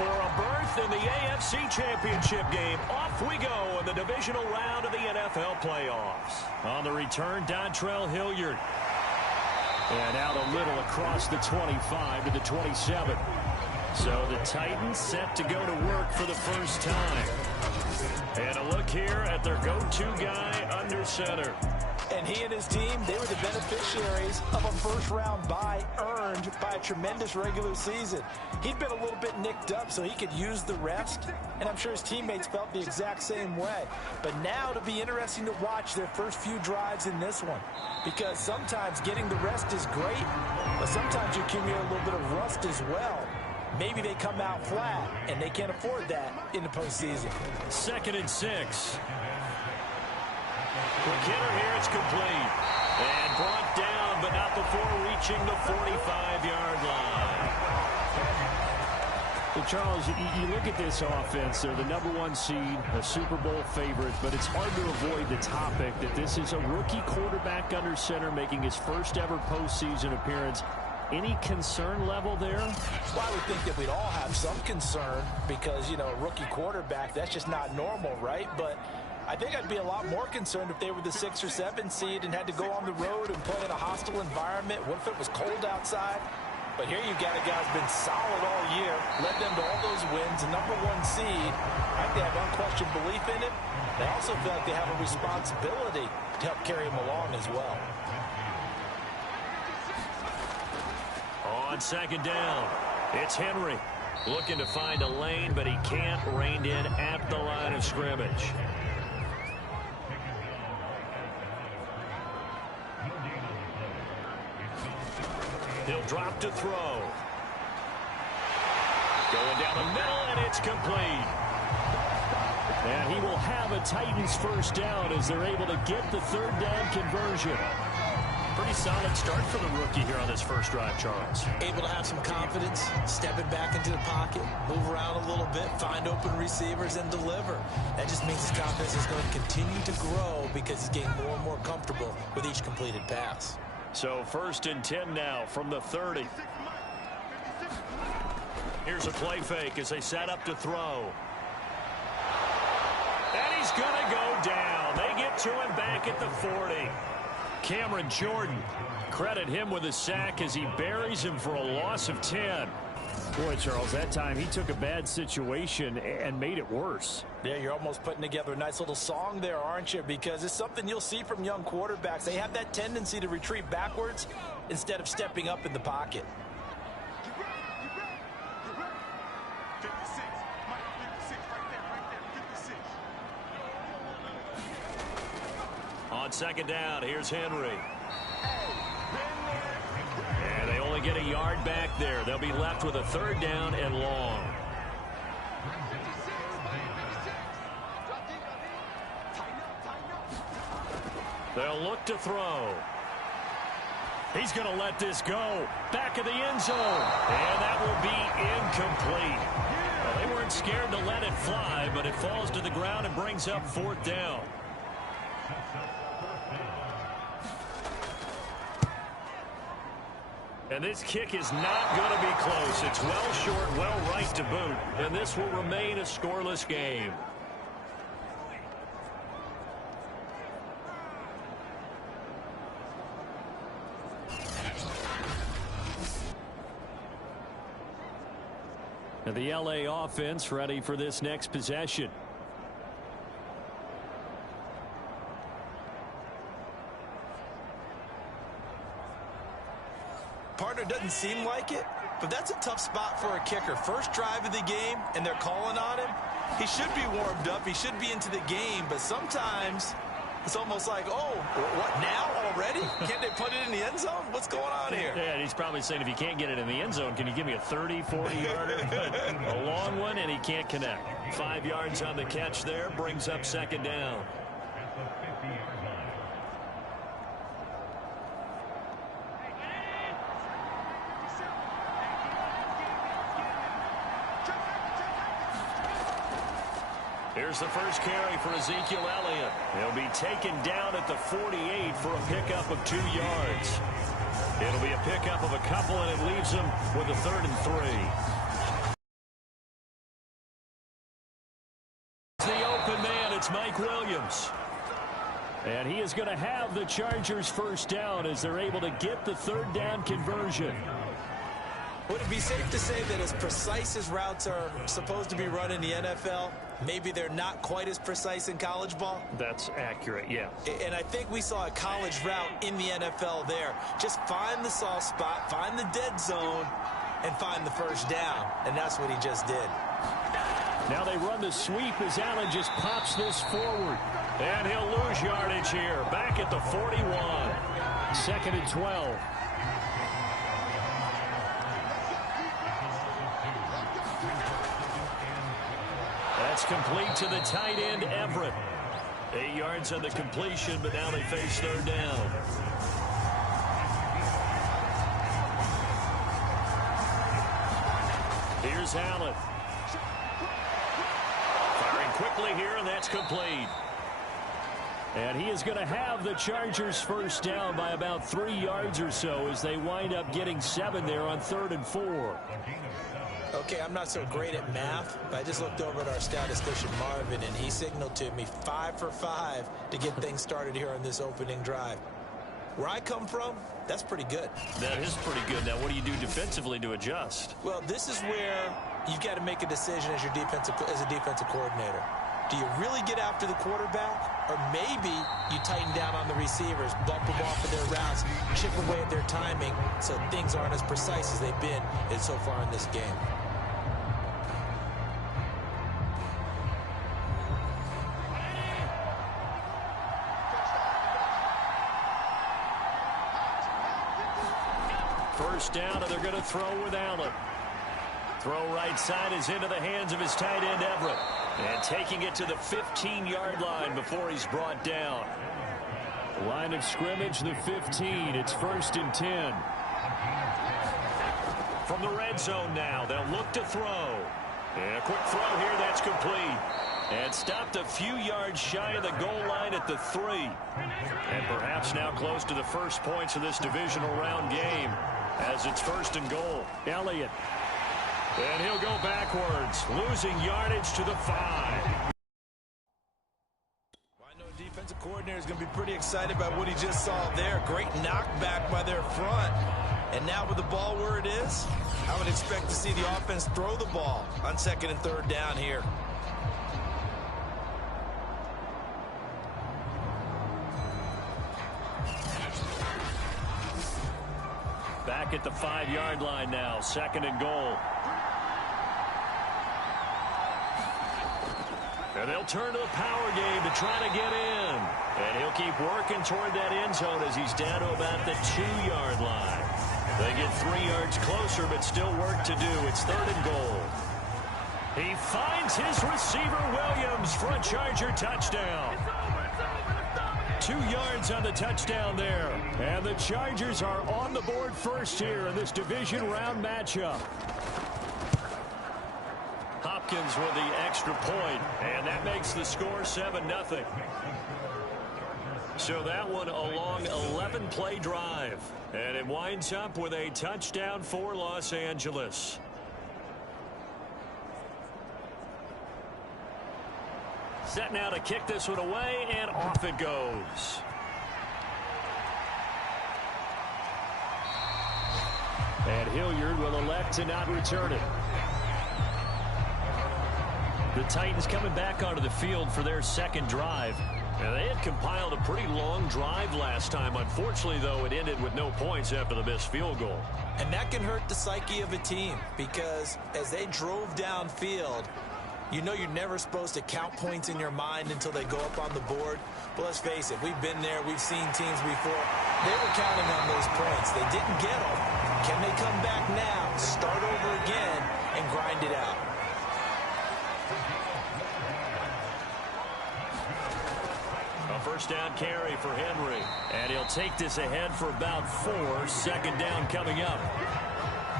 for a berth in the AFC Championship game. Off we go in the divisional round of the NFL playoffs. On the return, Dontrell Hilliard. And out a little across the 25 to the 27. So the Titans set to go to work for the first time. And a look here at their go-to guy under center. And he and his team, they were the beneficiaries of a first-round bye earned by a tremendous regular season. He'd been a little bit nicked up, so he could use the rest, and I'm sure his teammates felt the exact same way. But now it'll be interesting to watch their first few drives in this one, because sometimes getting the rest is great, but sometimes you accumulate a little bit of rust as well. Maybe they come out flat, and they can't afford that in the postseason. 2nd and 6. Kittle here, it's complete. And brought down, but not before reaching the 45-yard line. Well, Charles, you look at this offense. They're the #1 seed, a Super Bowl favorite, but it's hard to avoid the topic that this is a rookie quarterback under center making his first ever postseason appearance. Any concern level there? Well, I would think that we'd all have some concern because, you know, a rookie quarterback, that's just not normal, right? But I think I'd be a lot more concerned if they were the 6 or 7 seed and had to go on the road and play in a hostile environment. What if it was cold outside? But here you got a guy who's been solid all year, led them to all those wins, a #1 seed. I think they have unquestioned belief in it. They also feel like they have a responsibility to help carry him along as well. On 2nd down, it's Henry. Looking to find a lane, but he can't. Reined in at the line of scrimmage. He'll drop to throw. Going down the middle, and it's complete. And he will have a Titans first down as they're able to get the 3rd down conversion. Pretty solid start for the rookie here on this first drive, Charles. Able to have some confidence, stepping back into the pocket, move around a little bit, find open receivers, and deliver. That just means his confidence is going to continue to grow because he's getting more and more comfortable with each completed pass. So 1st and 10 now from the 30. Here's a play fake as they set up to throw. And he's going to go down. They get to him back at the 40. Cameron Jordan, credit him with a sack as he buries him for a loss of 10. Boy, Charles, that time he took a bad situation and made it worse. Yeah, you're almost putting together a nice little song there, aren't you? Because it's something you'll see from young quarterbacks. They have that tendency to retreat backwards instead of stepping up in the pocket. On 2nd down, here's Henry. And they only get a yard back there. They'll be left with a 3rd down and long. They'll look to throw. He's going to let this go. Back of the end zone. And that will be incomplete. Well, they weren't scared to let it fly, but it falls to the ground and brings up 4th down. And this kick is not going to be close. It's well short, well right to boot. And this will remain a scoreless game. And the LA offense ready for this next possession. Partner, doesn't seem like it, but that's a tough spot for a kicker. First drive of the game, and they're calling on him. He should be warmed up. He should be into the game, but sometimes it's almost like, oh, what, now already? Can't they put it in the end zone? What's going on here? Yeah, and he's probably saying, if you can't get it in the end zone, can you give me a 30, 40-yarder? A long one, and he can't connect. 5 yards on the catch there, brings up 2nd down. Here's the first carry for Ezekiel Elliott. He'll be taken down at the 48 for a pickup of 2 yards. It'll be a pickup of a couple, and it leaves him with a 3rd and 3. It's Mike Williams. And he is going to have the Chargers first down as they're able to get the third down conversion. Would it be safe to say that as precise as routes are supposed to be run in the NFL, maybe they're not quite as precise in college ball? That's accurate, yeah. And I think we saw a college route in the NFL there. Just find the soft spot, find the dead zone, and find the first down. And that's what he just did. Now they run the sweep as Allen just pops this forward. And he'll lose yardage here. Back at the 41. 2nd and 12. That's complete to the tight end, Everett. 8 yards on the completion, but now they face third down. Here's Allen. Firing quickly here, and that's complete. And he is going to have the Chargers first down by about 3 yards or so as they wind up getting 7 there on 3rd and 4. Okay, I'm not so great at math, but I just looked over at our statistician, Marvin, and he signaled to me 5 for 5 to get things started here on this opening drive. Where I come from, that's pretty good. That is pretty good. Now, what do you do defensively to adjust? Well, this is where you've got to make a decision as a defensive coordinator. Do you really get after the quarterback, or maybe you tighten down on the receivers, bump them off of their routes, chip away at their timing so things aren't as precise as they've been so far in this game? First down, and they're going to throw with Allen. Throw right side is into the hands of his tight end, Everett. And taking it to the 15-yard line before he's brought down. Line of scrimmage, the 15. It's 1st and 10. From the red zone now, they'll look to throw. And a quick throw here, that's complete. And stopped a few yards shy of the goal line at the 3. And perhaps now close to the first points of this divisional round game as it's 1st and goal. Elliott. And he'll go backwards, losing yardage to the 5. Well, I know the defensive coordinator is going to be pretty excited about what he just saw there. Great knockback by their front. And now with the ball where it is, I would expect to see the offense throw the ball on 2nd and 3rd down here. Back at the 5-yard line now, 2nd and goal. And they'll turn to the power game to try to get in. And he'll keep working toward that end zone as he's down to about the 2-yard line. They get 3 yards closer, but still work to do. It's 3rd and goal. He finds his receiver, Williams, for a Charger touchdown. 2 yards on the touchdown there. And the Chargers are on the board first here in this division round matchup. Hopkins with the extra point, and that makes the score 7-0. So that one a long 11-play drive, and it winds up with a touchdown for Los Angeles. Set now to kick this one away, and off it goes. And Hilliard will elect to not return it. The Titans coming back onto the field for their second drive. And they had compiled a pretty long drive last time. Unfortunately, though, it ended with no points after the missed field goal. And that can hurt the psyche of a team because as they drove downfield, you know you're never supposed to count points in your mind until they go up on the board. But let's face it, we've been there. We've seen teams before. They were counting on those points. They didn't get them. Can they come back now, start over again, and grind it out? A first down carry for Henry. And he'll take this ahead for about 4. 2nd down coming up.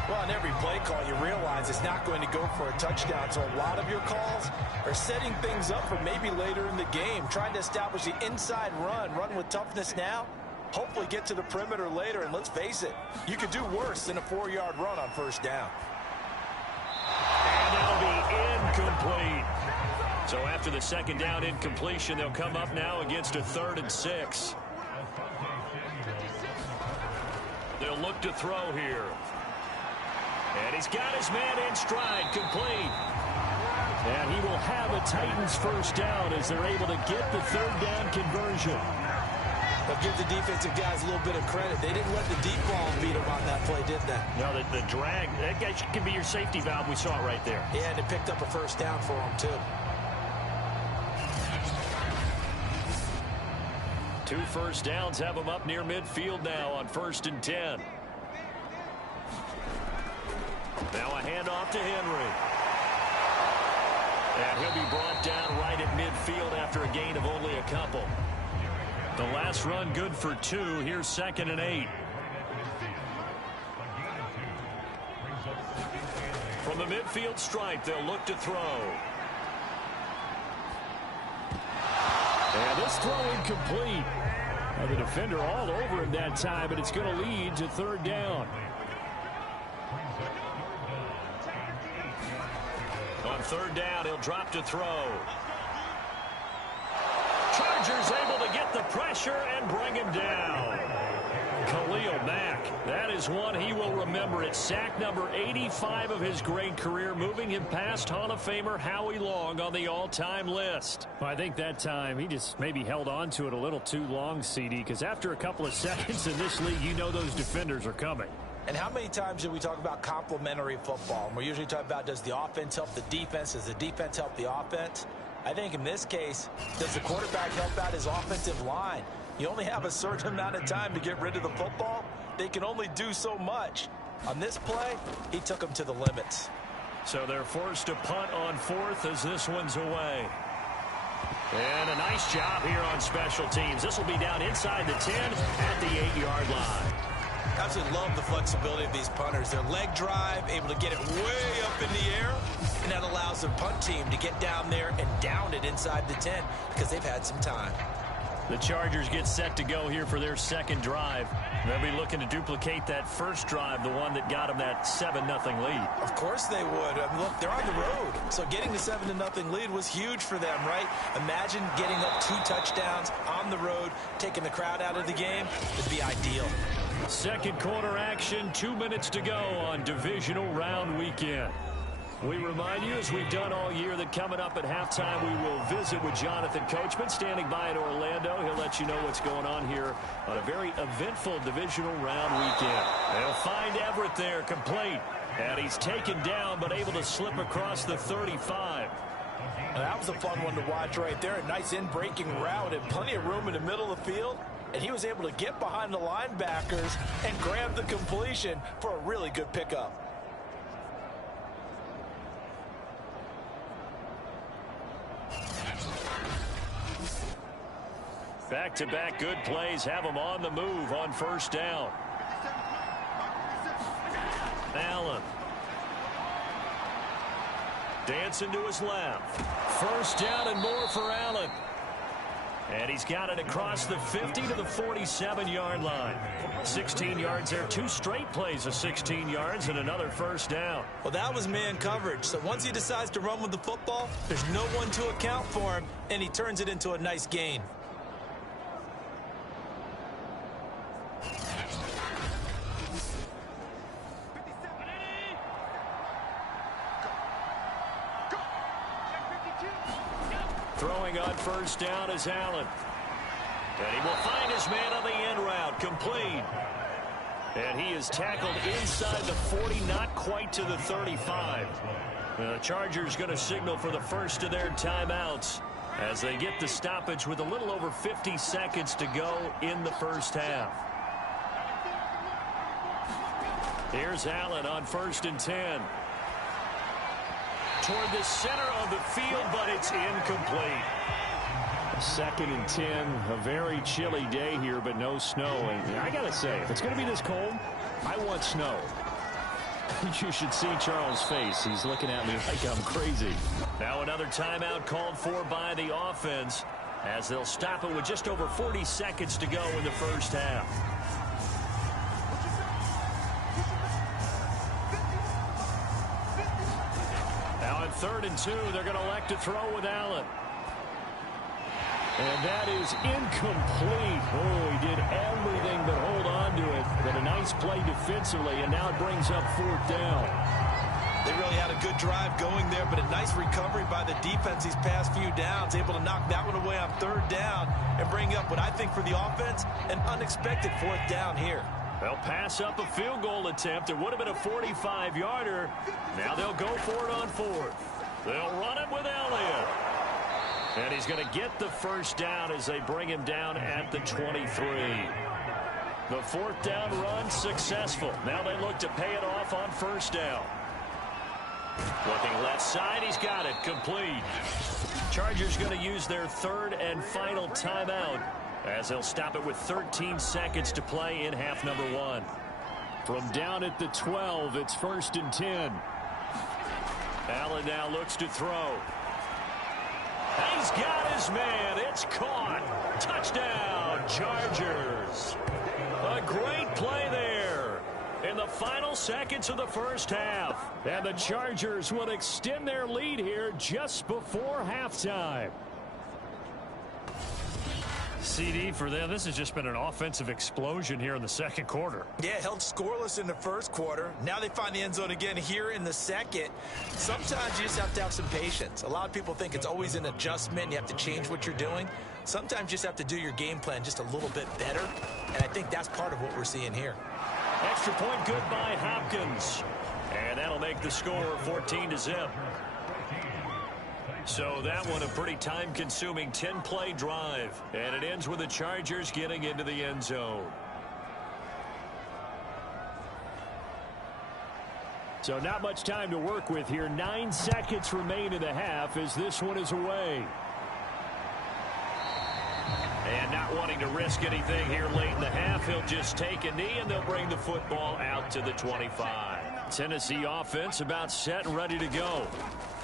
Well, on every play call, you realize it's not going to go for a touchdown. So a lot of your calls are setting things up for maybe later in the game, trying to establish the inside run with toughness now, hopefully get to the perimeter later. And let's face it, you could do worse than a 4-yard run on first down. And that'll be incomplete. So after the second down incompletion, they'll come up now against a 3rd and 6. They'll look to throw here. And he's got his man in stride, complete. And he will have a Titans first down as they're able to get the 3rd down conversion. But give the defensive guys a little bit of credit. They didn't let the deep ball beat them on that play, did they? No, the drag, that guy can be your safety valve. We saw it right there. Yeah, and it picked up a first down for them, too. 2 first downs have them up near midfield now on 1st and 10. Now a handoff to Henry. And he'll be brought down right at midfield after a gain of only a couple. The last run good for 2. Here's 2nd and 8. From the midfield stripe, they'll look to throw. And this throw incomplete. And the defender all over him that time, and it's going to lead to 3rd down. On 3rd down, he'll drop to throw. Chargers able to get the pressure and bring him down. Khalil Mack, that is one he will remember. It's sack number 85 of his great career, moving him past Hall of Famer Howie Long on the all-time list. Well, I think that time he just maybe held on to it a little too long, CD, because after a couple of seconds in this league, you know those defenders are coming. And how many times do we talk about complementary football? And we're usually talking about, does the offense help the defense? Does the defense help the offense? I think in this case, does the quarterback help out his offensive line? You only have a certain amount of time to get rid of the football. They can only do so much. On this play, he took them to the limits. So they're forced to punt on 4th as this one's away. And a nice job here on special teams. This will be down inside the 10 at the 8-yard line. I absolutely love the flexibility of these punters. Their leg drive, able to get it way up in the air, and that allows their punt team to get down there and down it inside the 10 because they've had some time. The Chargers get set to go here for their 2nd drive. They'll be looking to duplicate that first drive, the one that got them that 7-0 lead. Of course they would. I mean, look, they're on the road. So getting the 7-0 lead was huge for them, right? Imagine getting up 2 touchdowns on the road, taking the crowd out of the game. It'd be ideal. 2nd quarter action, 2 minutes to go on divisional round weekend. We remind you, as we've done all year, that coming up at halftime, we will visit with Jonathan Coachman, standing by in Orlando. He'll let you know what's going on here on a very eventful divisional round weekend. They'll find Everett there, complete. And he's taken down, but able to slip across the 35. And that was a fun one to watch right there. A nice in-breaking route and plenty of room in the middle of the field. And he was able to get behind the linebackers and grab the completion for a really good pickup. Back-to-back good plays have them on the move on 1st down. Allen. Dancing to his left. 1st down and more for Allen. And he's got it across the 50 to the 47-yard line. 16 yards there. 2 straight plays of 16 yards and another 1st down. Well, that was man coverage. So once he decides to run with the football, there's no one to account for him, and he turns it into a nice gain. Throwing on 1st down is Allen. And he will find his man on the end route, complete. And he is tackled inside the 40, not quite to the 35. The Chargers going to signal for the first of their timeouts as they get the stoppage with a little over 50 seconds to go in the 1st half. Here's Allen on 1st and 10. Toward the center of the field, but it's incomplete. 2nd and 10, a very chilly day here, but no snow. And I got to say, if it's going to be this cold, I want snow. You should see Charles' face. He's looking at me like I'm crazy. Now another timeout called for by the offense as they'll stop it with just over 40 seconds to go in the 1st half. 3rd and 2. They're going to elect to throw with Allen. And that is incomplete. Oh, he did everything but hold on to it. But a nice play defensively, and now it brings up 4th down. They really had a good drive going there, but a nice recovery by the defense these past few downs, able to knock that one away on 3rd down and bring up what I think for the offense, an unexpected 4th down here. They'll pass up a field goal attempt. It would have been a 45-yarder. Now they'll go for it on 4th. They'll run it with Elliott. And he's going to get the 1st down as they bring him down at the 23. The 4th down run successful. Now they look to pay it off on 1st down. Looking left side, he's got it, complete. Chargers going to use their 3rd and final timeout as they'll stop it with 13 seconds to play in half number 1. From down at the 12, it's 1st and 10. Allen now looks to throw. He's got his man. It's caught. Touchdown, Chargers. A great play there in the final seconds of the 1st half. And the Chargers will extend their lead here just before halftime. CD, for them, this has just been an offensive explosion here in the 2nd quarter. Yeah, held scoreless in the 1st quarter. Now they find the end zone again here in the 2nd. Sometimes you just have to have some patience. A lot of people think it's always an adjustment. You have to change what you're doing. Sometimes you just have to do your game plan just a little bit better. And I think that's part of what we're seeing here. Extra point good by Hopkins. And that'll make the score 14-0. So that one a pretty time-consuming 10-play drive. And it ends with the Chargers getting into the end zone. So not much time to work with here. 9 seconds remain in the half as this one is away. And not wanting to risk anything here late in the half, he'll just take a knee and they'll bring the football out to the 25. Tennessee offense about set and ready to go.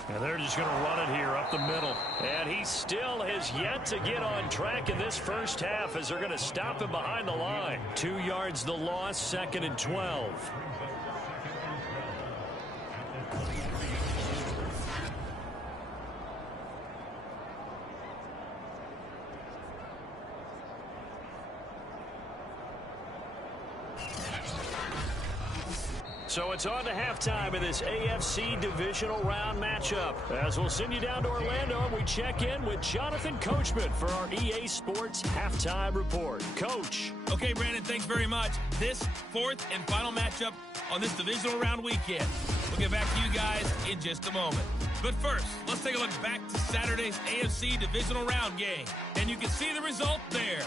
And they're just going to run it here up the middle. And he still has yet to get on track in this 1st half as they're going to stop him behind the line. 2 yards the loss, 2nd and 12. So it's on to halftime of this AFC divisional round matchup. As we'll send you down to Orlando, and we check in with Jonathan Coachman for our EA Sports Halftime Report. Coach. Okay, Brandon, thanks very much. This 4th and final matchup on this divisional round weekend. We'll get back to you guys in just a moment. But first, let's take a look back to Saturday's AFC divisional round game. And you can see the result there.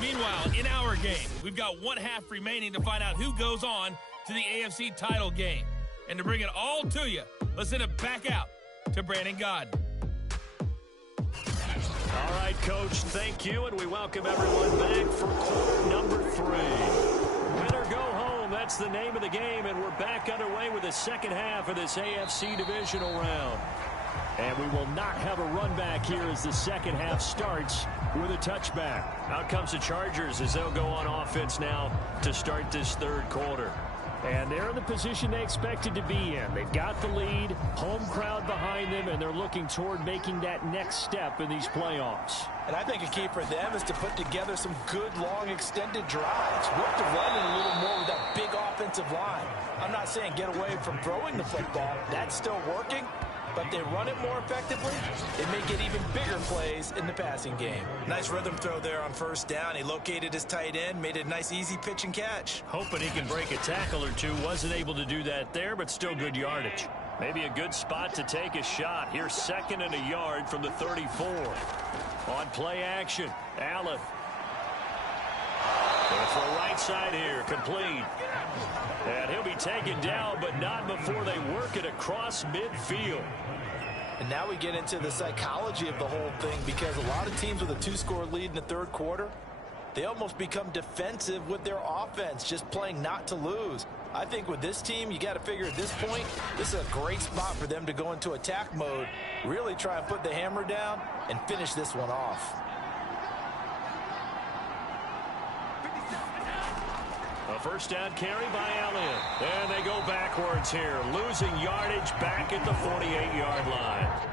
Meanwhile, in our game, we've got 1 half remaining to find out who goes on to the AFC title game. And to bring it all to you, let's send it back out to Brandon Godden. All right, Coach, thank you, and we welcome everyone back for quarter number 3. Win or go home, that's the name of the game, and we're back underway with the 2nd half of this AFC divisional round. And we will not have a run back here as the 2nd half starts with a touchback. Out comes the Chargers as they'll go on offense now to start this 3rd quarter. And they're in the position they expected to be in. They've got the lead, home crowd behind them, and they're looking toward making that next step in these playoffs. And I think a key for them is to put together some good, long, extended drives. Work to run it a little more with that big offensive line. I'm not saying get away from throwing the football. That's still working. But they run it more effectively, they may get even bigger plays in the passing game. Nice rhythm throw there on 1st down. He located his tight end, made it a nice, easy pitch and catch. Hoping he can break a tackle or two. Wasn't able to do that there, but still good yardage. Maybe a good spot to take a shot. Here's 2nd and a yard from the 34. On play action, Allen. Going for a right side here, complete. And he'll be taken down, but not before they work it across midfield. And now we get into the psychology of the whole thing, because a lot of teams with a 2-score lead in the 3rd quarter, they almost become defensive with their offense, just playing not to lose. I think with this team, you got to figure at this point, this is a great spot for them to go into attack mode, really try and put the hammer down and finish this one off. A first down carry by Elliott. And they go backwards here, losing yardage back at the 48-yard line.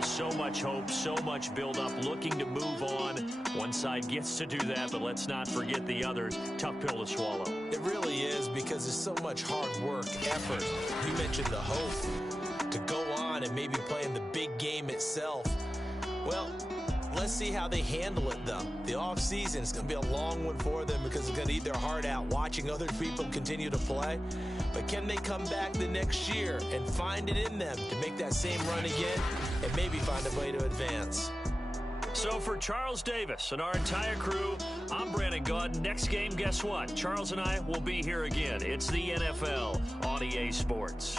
So much hope, so much build-up, looking to move on. One side gets to do that, but let's not forget the others. Tough pill to swallow. It really is, because there's so much hard work, effort. You mentioned the hope to go on and maybe play in the big game itself. Well, let's see how they handle it, though. The offseason is going to be a long one for them because they're going to eat their heart out watching other people continue to play. But can they come back the next year and find it in them to make that same run again and maybe find a way to advance? So for Charles Davis and our entire crew, I'm Brandon Gaudin. Next game, guess what? Charles and I will be here again. It's the NFL on EA Sports.